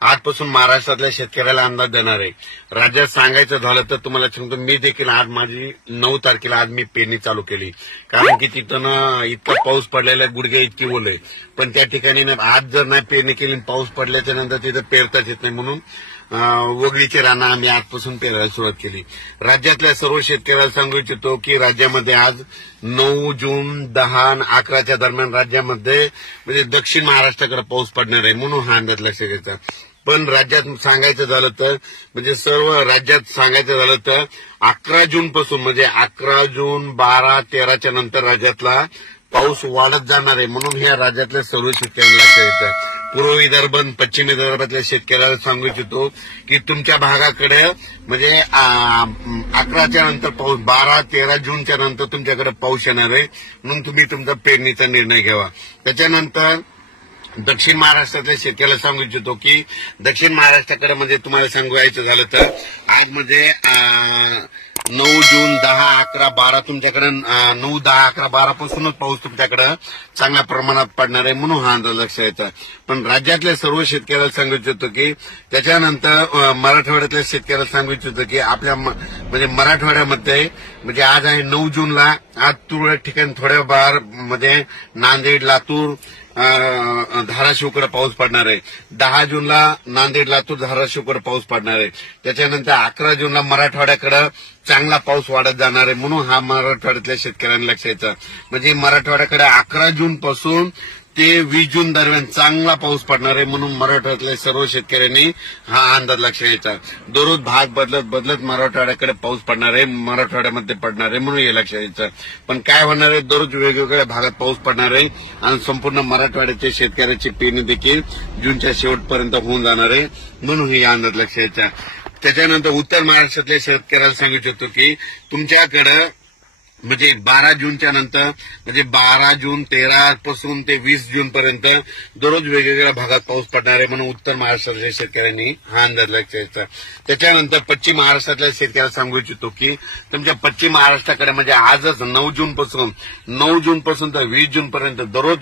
आजपासून महाराष्ट्रातल्या शेतकऱ्याला अंदाज देणार आहे। राज्यात सांगायचं झालं तर तुम्हाला सांगतो, मी देखील आज माझी 9 तारखेला आज मी पेरणी चालू केली, कारण की तिथं इतका पाऊस पडलेला गुडघे इतकी ओल आहे। पण त्या ठिकाणी आज जर नाही पेरणी केली, पाऊस पडल्याच्या नंतर तिथं पेरताच येत नाही, म्हणून वगळीचे रानं आम्ही आजपासून पेरायला सुरुवात केली। राज्यातल्या सर्व शेतकऱ्याला सांगू इच्छितो की राज्यामध्ये आज 9 जून 10 आणि 11च्या दरम्यान राज्यामध्ये म्हणजे दक्षिण महाराष्ट्राकडे पाऊस पडणार आहे, म्हणून हा अंदाज लक्षात घ्यायचा। पण राज्यात सांगायचं झालं तर म्हणजे सर्व राज्यात सांगायचं झालं तर 11 जून पासून म्हणजे 11 जून 12 13च्या नंतर राज्यातला पाऊस वाढत जाणार आहे, म्हणून ह्या राज्यातल्या सर्व शेतकऱ्यांना लक्षात घ्यायचं। पूर्व विदर्भ पश्चिम विदर्भातल्या शेतकऱ्याला सांगू इच्छितो की तुमच्या भागाकडे म्हणजे 11च्या नंतर पाऊस 12-13 जूनच्या नंतर तुमच्याकडे पाऊस येणार आहे, म्हणून तुम्ही तुमचा पेरणीचा निर्णय घ्यावा। त्याच्यानंतर दक्षिण महाराष्ट्रातल्या शेतकऱ्याला सांगू इच्छितो की दक्षिण महाराष्ट्राकडे म्हणजे तुम्हाला सांगायचं झालं तर आज म्हणजे 9 जून 10 11 12 तुमच्याकडे 9 10 11 12 पासूनच पाऊस तुमच्याकडे चांगल्या प्रमाणात पडणार आहे, म्हणून हा अंदाज लक्षात येतो। पण राज्यातल्या सर्व शेतकऱ्याला सांगू इच्छितो की त्याच्यानंतर मराठवाड्यातल्या शेतकऱ्याला सांगू इच्छितो की आपल्या म्हणजे मराठवाड्यामध्ये म्हणजे आज आहे 9 जूनला आज तुरळक ठिकाणी थोड्या बार मध्ये नांदेड लातूर धाराशिवकडे पाऊस पडणार आहे। 10 जूनला नांदेड लातूर धाराशिवकडे पाऊस पडणार आहे। त्याच्यानंतर 11 जूनला मराठवाड्याकडे चांगला पाऊस वाढत जाणार आहे, म्हणून हा मराठवाड्यातल्या शेतकऱ्यांना लक्षात येतं। म्हणजे मराठवाड्याकडे 11 जून पासून ते 20 जून दरम्यान चांगला पाऊस पडणार आहे, म्हणून मराठवाड्यातल्या सर्व शेतकऱ्यांनी हा अंदाज लक्षात घ्यायचा। दररोज भाग बदलत मराठवाड्याकडे पाऊस पडणार आहे, मराठवाड्यामध्ये पडणार आहे, म्हणून हे लक्षात घ्यायचं। पण काय होणार आहे, दररोज वेगवेगळ्या भागात पाऊस पडणार आहे आणि संपूर्ण मराठवाड्याच्या शेतकऱ्याची पेरणी देखील जूनच्या शेवटपर्यंत होऊन जाणार आहे, म्हणून हे अंदाज लक्षात घ्यायचा। त्याच्यानंतर उत्तर महाराष्ट्रातल्या शेतकऱ्याला सांगू इच्छितो की तुमच्याकडे म्हणजे 12 जूनच्या नंतर म्हणजे 12 जून 13 पासून ते 20 जून पर्यंत दररोज वेगवेगळ्या भागात पाऊस पडणार आहे, म्हणून उत्तर महाराष्ट्रातल्या शेतकऱ्यांनी हा अंदाज लक्षात घ्यायचा। त्याच्यानंतर पश्चिम महाराष्ट्रातल्या शेतकऱ्याला सांगू इच्छितो की तुमच्या पश्चिम महाराष्ट्राकडे म्हणजे आजच 9 जून पासून तर 20 जून पर्यंत दररोज